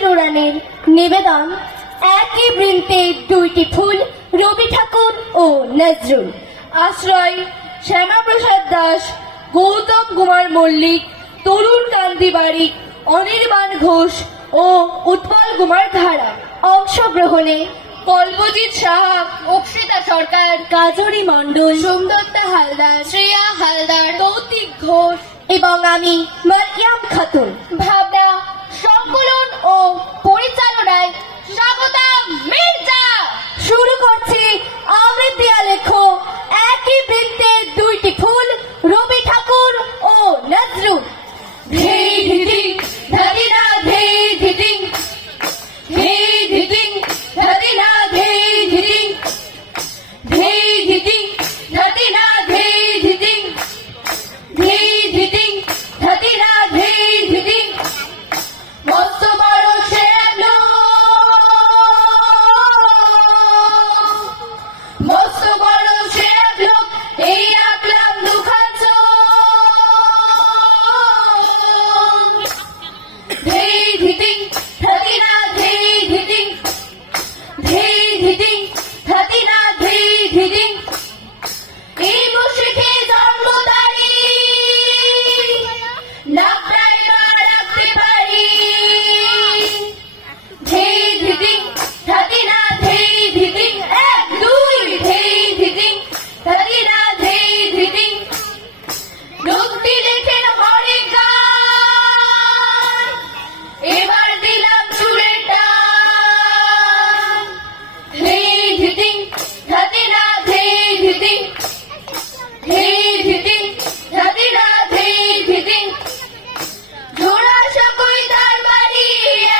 ফুলের উড়ানের নিবেদন একই বৃন্তে দুইটি ফুল রবি ঠাকুর ও নজরুল। আশ্রয় শ্যামাপ্রসাদ দাস, গৌতম কুমার মল্লিক, তরুণ কান্তি বারিক, অনির্বাণ ঘোষ ও উৎপল কুমার ধারা। অংশগ্রহণে কল্পজিৎ সাহা, অক্ষিতা সরকার, কাজরি মণ্ডল, সোমদত্তা হালদার, শ্রেয়া হালদার, কৌতিক ঘোষ এবং আমি মারিয়াম খাতুন। ভাবনা, সংকলন ও পরিচালনায় স্বাগতা মির্জা। শুরু করছি আবৃত্তি আলেখ্য একই বৃন্তে দুইটি ফুল রবি ঠাকুর ও নজরুল। ধেই ধিদিং ধাদিনা ধেই ধিদিং, ধেই ধিদিং ধাদিনা ধেই ধিদিং, ধেই ধিদিং ধাদিনা ধেই ধিদিং, ধেই ধিদিং ধাদিনা ধেই ধিদিং। মস্ত বড় শ্যালো, মস্ত বড় শ্যালো, এই আঁকলাম দুখান ধেই ধিদিং ধাদিনা ধেই ধিদিং, ধেই ধিদিং ধাদিনা ধেই ধিদিং। এই মুশরিকে জন্মদারি, না প্রায় বা রাখতে পারি। ধেই ধিদিং ধাদিনা ধেই ধিদিং, এক দুই ধেই ধিদিং ধাদিনা ধেই ধিদিং। লোকটি দেখেন হরেক গান, এবার দিলাম চুলের টান। ধেই ধিদিং ধাদিনা ধেই ধিদিং, ধেই ধিদিং ধাদিনা ধেই ধিদিং। জোড়া সকই তার বাড়ি,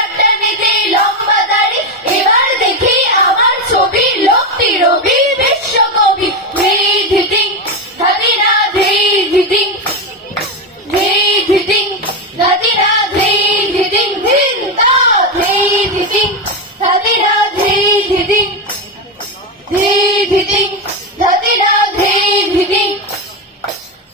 একটা নিতে লম্বা দাড়ি। এবার দেখি আমার ছবি, লোকটি রবি বিশ্বকবি। ধেই ধিদিং ধাদিনা ধেই ধিদিং, ধেই ধিদিং ধাদিনা ধেই ধিদিং। ধিন দা ধেই ধিদিং ধাদিনা ধেই ধিদিং, ধেই ধিদিং ধাদিনা ধেই ধিদিং।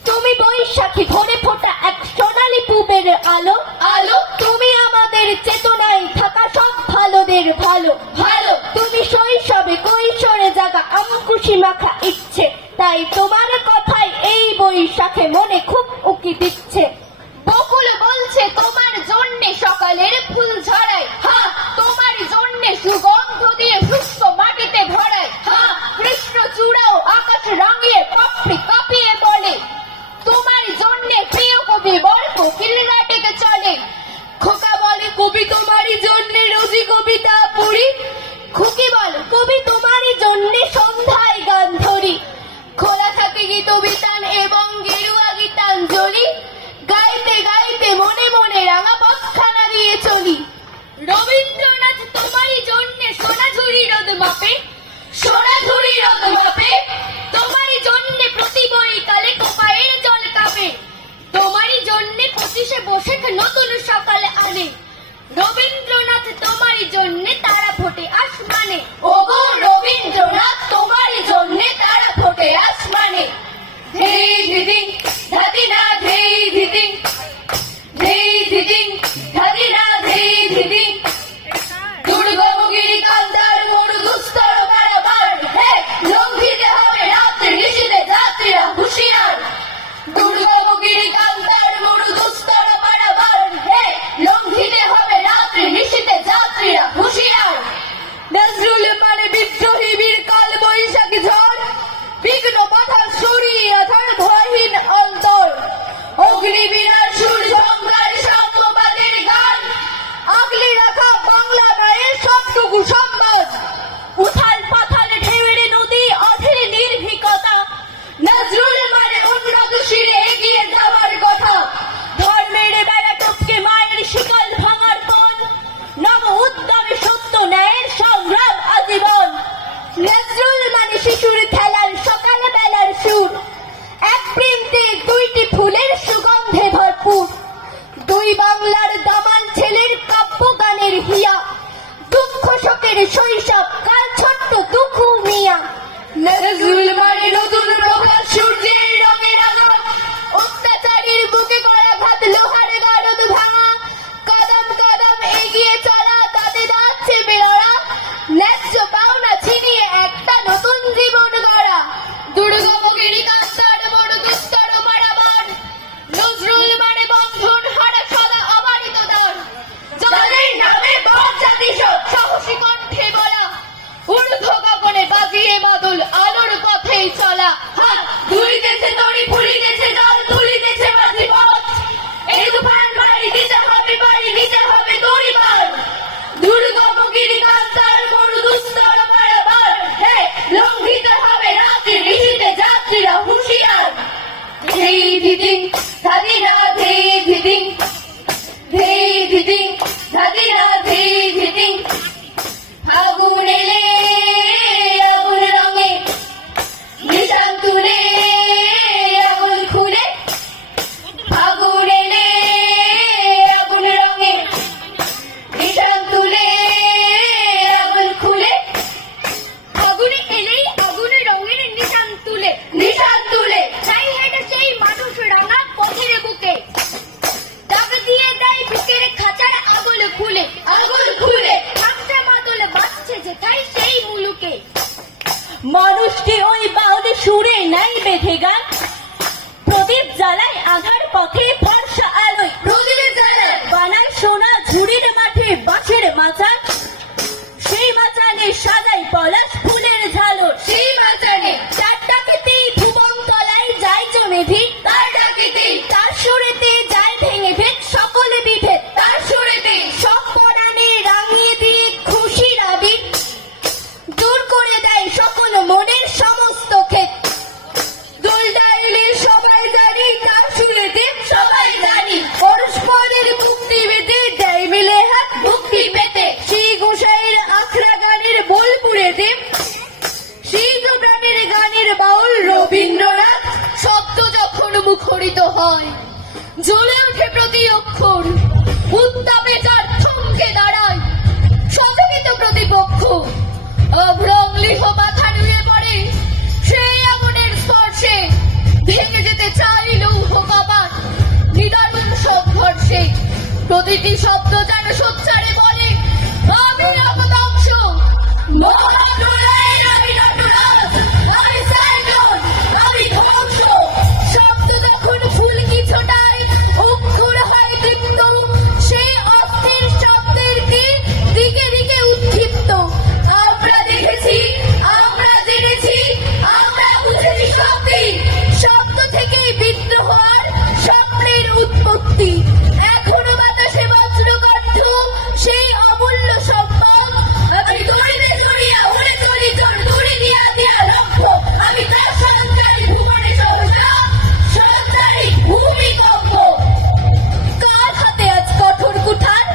তুমি বৈশাখী ভোরে ফোটা এক সোনালী পূবের আলো, আলো তুমি আমাদের চেতনায় থাকা সব ভালোদের ভালো। ভালো, তুমি শৈশবে কৈশোরে জাগা আমকুশি মাখা ইচ্ছে, তাই তোমার কথাই এই বৈশাখে মনে খুব উকি দিচ্ছে। বকুল বলছে তোমার জন্যে সকালের ফুল ঝরায়। হা, তোমার জন্যে সুগন্ধ দিয়ে শুষ্ক মাটিতে ভরায়। হা, কৃষ্ণ চূড়াও আকাশ রাঙিয়ে পাপড়ি কাঁপিয়ে বলে। তোমার জন্যে প্রিয় কবি বর কোকিল নাটকে চলে। খোকা বলে কবি তোমারই জন্যে রোজি কবিতা পড়ি। খুকি বল কবি তোমারই জন্যে সন্ধ্যায় গান ধরি। খোলা থাকে গীত বিতান এবং গেরুয়া গীতাঞ্জলি। গাইতে গাইতে মনে মনে রাঙা পথখানা দিয়ে চলি। রবীন্দ্রনাথ তোমারই জন্যে সোনাঝুরি রোদ মাপে, সোনাঝুরি রোদ মাপে। তোমারই জন্যে প্রতি বৈকালে কোপায়ের জল কাঁপে। তোমারই জন্যে 25শে বৈশাখ নতুন সকালে আনে। রবীন্দ্রনাথ তোমারই জন্যে তারা ফোটে আসমানে। ওগো রবীন্দ্রনাথ তোমারই জন্যে তারা ফোটে আসমানে। ধেই ধিদিং ধাদিনা ধেই ধিদিং, ধেই ধিদিং ধাদিনা ধেই ধিদিং। দুর্গমগিরি কান্দার মোড় দুস্তর পারাবার, হে লঙ্ঘিতে হবে রাত্রি নিশীথে যাত্রীরা হুঁশিয়ার। দুর্গমগিরি কান্দার মোড় দুস্তর পারাবার, হে লঙ্ঘিতে হবে রাত্রি নিশীথে যাত্রীরা হুঁশিয়ার। নজরুল মানে বিদ্রোহী বীর কাল বৈশাখী ঝড়, বিঘ্ন বাধা সরিয়ে আধার ধরাহীন প্রতিশোধ। সাহসী কণ্ঠে বলা, ঊর্ধ্ব গগনে বাজিয়ে বাদল, আলোর পথেই চলা। হাত ধুইতেছে তরি, ফুলিতেছে জল, তুলিতেছে মাঝি পথ। এই তুফান বাড়ি দিতে হবে, বাড়ি দিতে হবে দড়িবার। দুর্গম গিরিকান্তার মরু দুস্তর পারাবার। হে, লঙ্ঘিতে হবে রাত্রি ঋষিতে যাত্রীরা হুঁশিয়ার। ধেই ধিদিং, ধাদিরা ধেই ধিদিং, ধেই ধিদিং, ধাদিরা ধেই ধিদিং। আগুন এলে আগুন রঙে, নিশান তুলে আগুন খুলে। আগুন এলে আগুন রঙে, নিশান তুলে আগুন খুলে। আগুনে এলেই আগুন রঙের নিশান তুলে, নিশান তুলে তাই হেঁটে সেই মানুষ রাঙা পথের বুকে, ডাক দিয়ে দেয় বুকের খাঁচার আগুন খুলে। আগুন খুলে থাকছে মাদল বাজছে যেথায় সেই মুলুকে। মানুষটি ওই বাউল সুরে নাই বেঁধে গান। প্রদীপ জ্বালায় আধার পথে ফর্সা আলোয়, প্রদীপ জ্বালায় বানায় সোনা ঝুড়ির মাঠে বাঁশের মাচান। সেই মাচানে সাজাই পলাশ ফুলের ঝালর, সেই মাচানে তার ডাকেতেই ভুবন তলায় যায় জমে ভিড়। তার ডাকেতেই তার সুরেতে যায় ভেঙে ভেদ সকল বিভেদ। তার সুরেতে সব পরাণে রাঙিয়ে দিয়ে খুশির আবির, দূর করে দেয় সকল মনের সমস্ত ক্ষেত। দোলডাইলে সবাই জানি, তার সুরেতে সবাই জানি। পরস্পরের মুক্তি পেতে দেয় মিলে হাত মুক্তি পেতে। শ্রী গোসাইয়ের আখড়া গানের বোলপুরেতে, শ্রী প্রাণের গানের বাউল রবীন্দ্রনাথ। শব্দ যখন মুখরিত হয়, জ্বলে ওঠে প্রতি অক্ষর, উত্তাপে যার থমকে দাঁড়ায় শতকিত প্রতিপক্ষ। অভ্রংলিহ মাথা নুয়ে পড়ে সেই আগুনের স্পর্শে, ভেঙে যেতে চাই লৌহ কপাট নিদারুণ সংঘর্ষে। প্রতিটি শব্দ যেন সোচ্চারে বলে, আমি রক্তাংশ, মহাপ্রলয়ের আমি নটরাজ, আমি সাইক্লোন, আমি ধ্বংস। শব্দ যখন ফুলকি ছোটায়, অক্ষর হয় তৃপ্ত, সেই অস্থির শব্দের তীর দিকে দিকে উদ্দীপ্ত। আমরা দেখেছি, আমরা জেনেছি, আমরা বুঝেছি শক্তি। শব্দ থেকেই বিদ্রোহ আর স্বপ্নের উৎপত্তি। এখনো বাতাসে বজ্রকণ্ঠ, সেই অমূল্য সম্পদ। আমি দড়িতে জড়িয়া উড়ে চলি তোর দড়ি দিয়া দিয়া লক্ষ্য। আমি তার সঞ্চারী ভুবনে সহসা, সঞ্চারী ভূমিকম্প। কার হাতে আজ কঠোর কুঠার?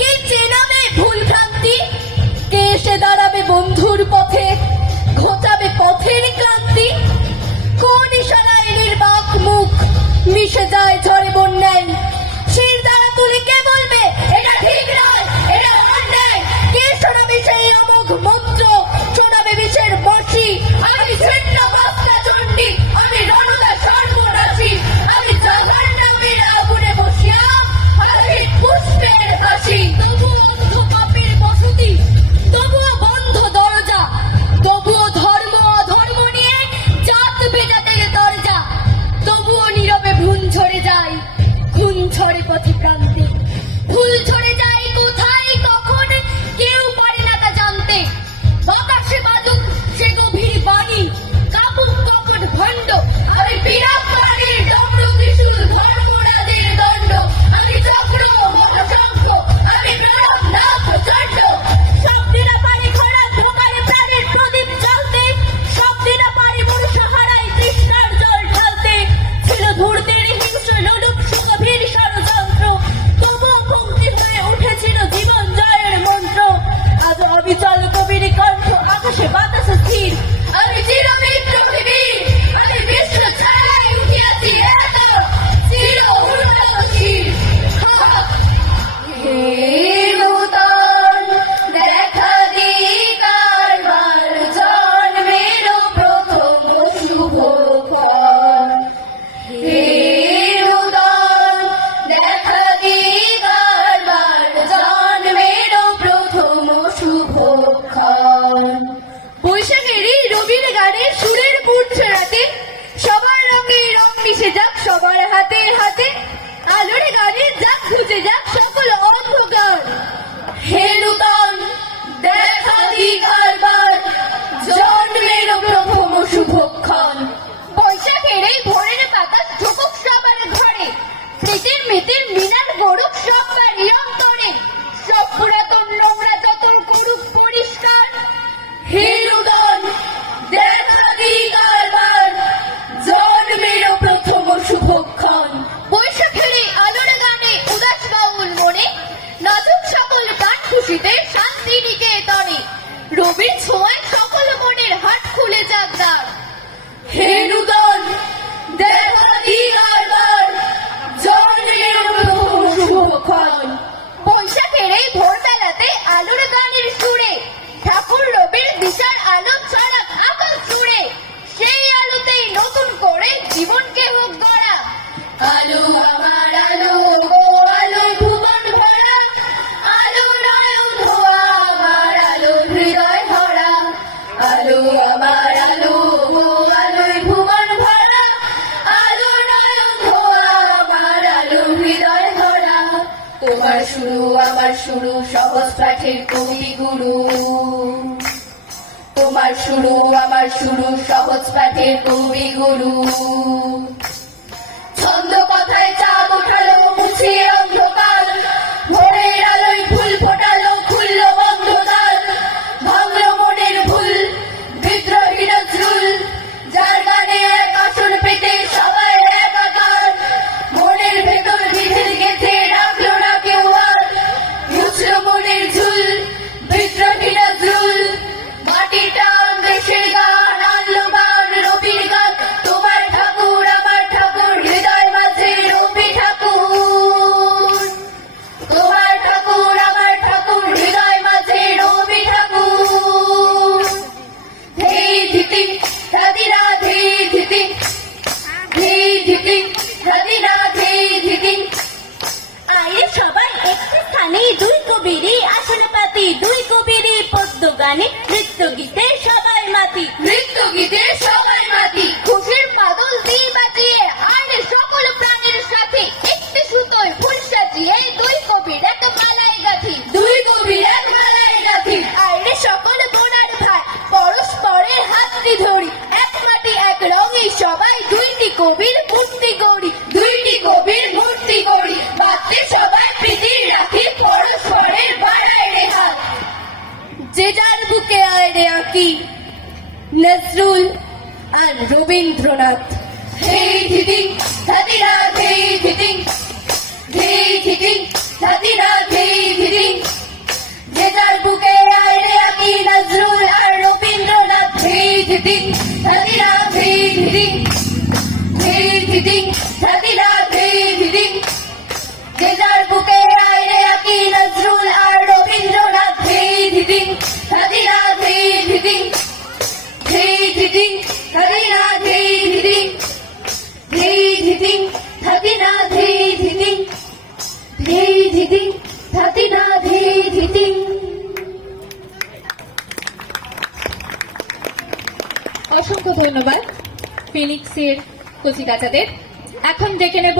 কে চেনাবে ভুল ভ্রান্তি? কে এসে দাঁড়াবে বন্ধুর পথে, ঘোচাবে পথের ক্লান্তি? কোন ইশারায় নির্বাক মুখ মিশে যায় ঝড়ে বন্যায়? শির দ্বারা তুলে কে বলবে এটা ঠিক নয়, এটা অন্যায়। কে শোনাবে সেই অমোঘ মন্ত্র, শোনাবে বিষের বর্ষি? আমি ছিন্ন বস্তা চণ্ডী, আমি রণদা সর্বনাশী। আমি জগন্নাথের আগুনে বসিয়া হাসি পুষ্পের হাসি। তবুও অন্ধ পাপের বসতি, তবুও বন্ধ দরজা, তবুও ধর্ম অধর্ম নিয়ে জাত বেজাতের দরজা। তবুও নীরবে ভুল ঝরে যায়, খুন ঝরে পথে প্রান্তে। ভুল ঝরে যায় কোথায় কখন কেউ পারে না তা জানতে। বাতাসে বাজুক সে গভীর বাণী, কাপুক কপট ভণ্ড। আমি বিরাট প্রাণীর দণ্ড, শুধু ধর্মরাজের দণ্ড। আমি চক্র মহাশঙ্খ, আমি প্রণব নাথ চণ্ড। শব্দেরা পারে খরা ধোকায় প্রাণের প্রদীপ জ্বালতে, শব্দেরা পারে মনুষ্য হারায় তৃষ্ণার জল ঢালতে। ছিল ধূর্তের হিংস্র লোলুপ সুগভীর ষড়যন্ত্র, তবুও পঙ্ক্তি হয়ে উঠেছিল জীবন জয়ের মন্ত্র। আজ অবিচল কবির কণ্ঠ, আকাশে বাতাসে স্থির। আমি চিরবিদ্রোহী, আমি বিশ্ব ছাড়াই উঠিয়াছি এত চির উর্বশীল। হে নূতন দেখা দিই কারবার, জন্মেরও প্রথম শুভক্ষণ। হে নূতন দেখা দিই কারবার, জন্মেরও প্রথম শুভক্ষণ। বৈশাখেরই রবির গানে সুরের পূর্ণ রাতে, সবার রঙে রং মিশে যাক সবার হাতে হাতে। আলোর গানে যাক খুঁজে যাক সকল অন্ধকার। হে নূতন প্রীতির মিনার গড়ুক সব বাড়ি অন্তরে, সব পুরাতন নোংরা যত করুক পরিষ্কার। হে নূতন দেখা দিগার বার, জন্মের প্রথম শুভক্ষণ। বৈশাখের এই আলোর গানে উদাস বাউল মনে, নাচুক সকল গান খুশিতে শান্তি নিকেতনে। রবির ছোঁয়ায় সকল মনের হাট খুলে যাক দ্বার। হে নূতন দেখা দিগার বার, জন্মের প্রথম শুভক্ষণ। বৈশাখের এই ভোরবেলাতে আলোর গানের সুরে ঠাকুর রবির দিশার আলো ছড়াক আকাশ জুড়ে। সেই আলোতেই নতুন করে জীবনকে হোক গড়া। আলো আমার আলো গো আলো ভুবন ভরা, আলো নয়ন ধোয়া আমার আলো হৃদয় ভরা। আলো আমার আলো গো আলো ভুবন ভরা, আলো নয়ন ধোয়া আমার আলো হৃদয় ভরা। তোমার শুরু আমার শুরু সহজ পাঠের কবিগুরু, তোমার শুরু আমার শুরু সহজ পাঠের কবিগুরু। ছন্দ কথায় চাপ ওঠালো মুছিয়ে অন্ধকার, ভোরের আলোয় ফুল ফোটালো খুলল বন্ধ দ্বার। ভাঙলো মনের ভুল বিদ্রোহী নজরুল, যার গানে এক আসন পেতে সবাই একাকার। মনের ভেতর বিধির গেথে রাখলো না কেউ আর, মুছলো মনের ঝুল বিদ্রোহী নজরুল। মাটির টান দেশের গান আনলো গান রবির গান, তোমার ঠাকুর আমার ঠাকুর হৃদয় মাঝে রবি ঠাকুর। তোমার ঠাকুর আমার ঠাকুর হৃদয় মাঝে রবি ঠাকুর। ধেই ধিতি ধাদিরা ধেই ধিতি, ধেই ধিতি ধাদিরা ধেই ধিতি। আরে সবাই একটি স্থানে দুই কবিরই আসন পাতি, দুই কবিরই পদ্য গানে নৃত্য গীতে সবাই মাতি, নৃত্য গীতে সবাই মাতি। খুশির মাদল দিয়ে বাজিয়ে আর সকল প্রাণের সাথে একটি সুতোয় ফুল সাজিয়ে দুই কবির এক মালায় গাথি। দুই কবির এক মালায় গাথি। আরে সকল বোনার ভাই পরস্পরের হাতটি ধরি, এক মাটি এক রঙে সবাই দুইটি কবির মূর্তি গড়ি। দুইটি কবির মূর্তি করি, বাঁধতে সবাই প্রীতি রাখি, পরস্পরের বাড়ায় রে হাত। যে যার বুকে আয় রে আঁকি নজরুল আর রবীন্দ্রনাথ। ধেই ধিতি ধাদিরা ধেই ধিতি, ধেই ধিতি ধাদিরা ধেই ধিতি। যে যার বুকে আয় রে আঁকি নজরুল আর রবীন্দ্রনাথ। ধেই ধিতি ধাদিরা ধেই ধিতি, ধেই ধিতি ধাদিরা ধেই ধিতি। যে যার বুকে আয় রে আঁকি নজরুল আর রবীন্দ্রনাথ। ধেই ধিতি ধাদিরা ধেই ধিতি, ধেই ধিতি ধাদিরা ধেই ধিতি, ধেই ধিতি ধাদিরা ধেই ধিতি, ধেই ধিতি ধাদিরা ধেই ধিতি। অসংখ্য ধন্যবাদ ফিনিক্সের কচিকাচাদের। এখন দেখে নেব